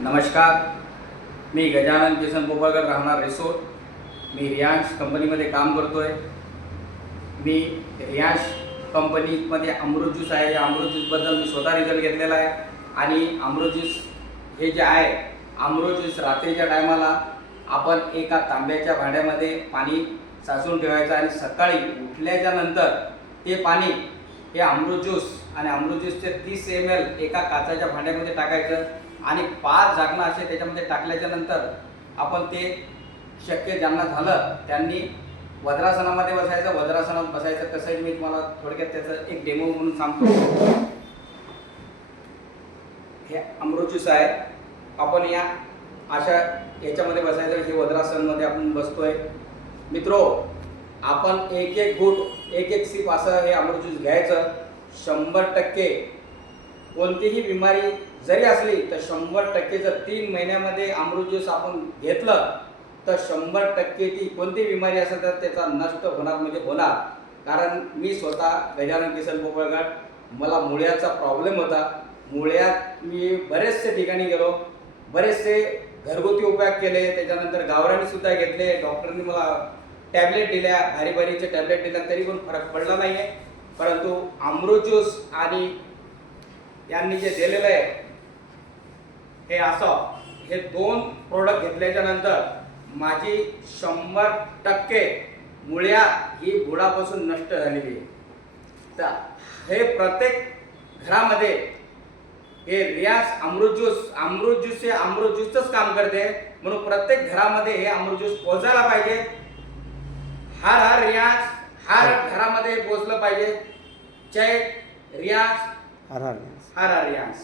नमस्कार, मी गजानन किसन बोबळकर, राहणार रिसोड. मी रियांश कंपनीमध्ये काम करतो आहे. मी रियांश कंपनीमध्ये अमृत ज्यूस आहे, या अमृत ज्यूसबद्दल मी स्वतः रिझल्ट घेतलेला आहे. आणि अमृत ज्यूस हे जे आहे, अमृत ज्यूस रात्रीच्या टायमाला आपण एका तांब्याच्या भांड्यामध्ये पाणी साचून ठेवायचं आणि सकाळी उठल्याच्या नंतर ते पाणी हे अमृत ज्यूस आणि अमृत ज्यूसचे 30 ml एका काचेच्या भांड्यामध्ये टाकायचं आणि 5 झाकणं असे त्याच्यामध्ये टाकल्याच्या नंतर आपण ते शक्य ज्यांना झालं त्यांनी वज्रासनामध्ये बसायचं. वज्रासनात बसायचं कसं आहे मी तुम्हाला थोडक्यात त्याचं एक डेमो म्हणून सांगतो. हे अमृत ज्यूस आहे, आपण या अशा याच्यामध्ये बसायचं. हे वज्रासनमध्ये आपण बसतोय. मित्रो, आपण एक एक घूट एक एक सिप असं हे अमृत ज्यूस घ्यायचं. 100% कोणतीही बिमारी जरी असली तर 100% जर 3 महिन्यामध्ये अमृत ज्यूस आपण घेतलं तर 100% ती कोणती बिमारी असेल तर त्याचा नष्ट होणार म्हणजे होणार. कारण मी स्वतः गजानन किसन बोबळकर, मला मुळ्याचा प्रॉब्लेम होता. मुळ्यात मी बरेचसे ठिकाणी गेलो, बरेचसे घरगुती उपाय केले, त्याच्यानंतर गावरानी सुद्धा घेतले. डॉक्टरांनी मला टॅबलेट दिल्या, भारी भारीचे टॅबलेट दिल्या, तरी पण फरक पडला नाही आहे. परंतु अमृत ज्यूस आणि यांनी जे दिलेलं आहे हे असं, हे 2 प्रोडक्ट घेतल्याच्या नंतर माझी 100% मुळ्या ही बुडापासून नष्ट झालेली आहे. तर हे प्रत्येक घरामध्ये हे रियांश अमृत ज्यूस हे अमृत ज्यूसच काम करते. म्हणून प्रत्येक घरामध्ये हे अमृत ज्यूस पोहोचायला पाहिजे. हर हर रियांश, हर घरामध्ये पोहोचलं पाहिजे. जय रियांश, हर हर रियांश.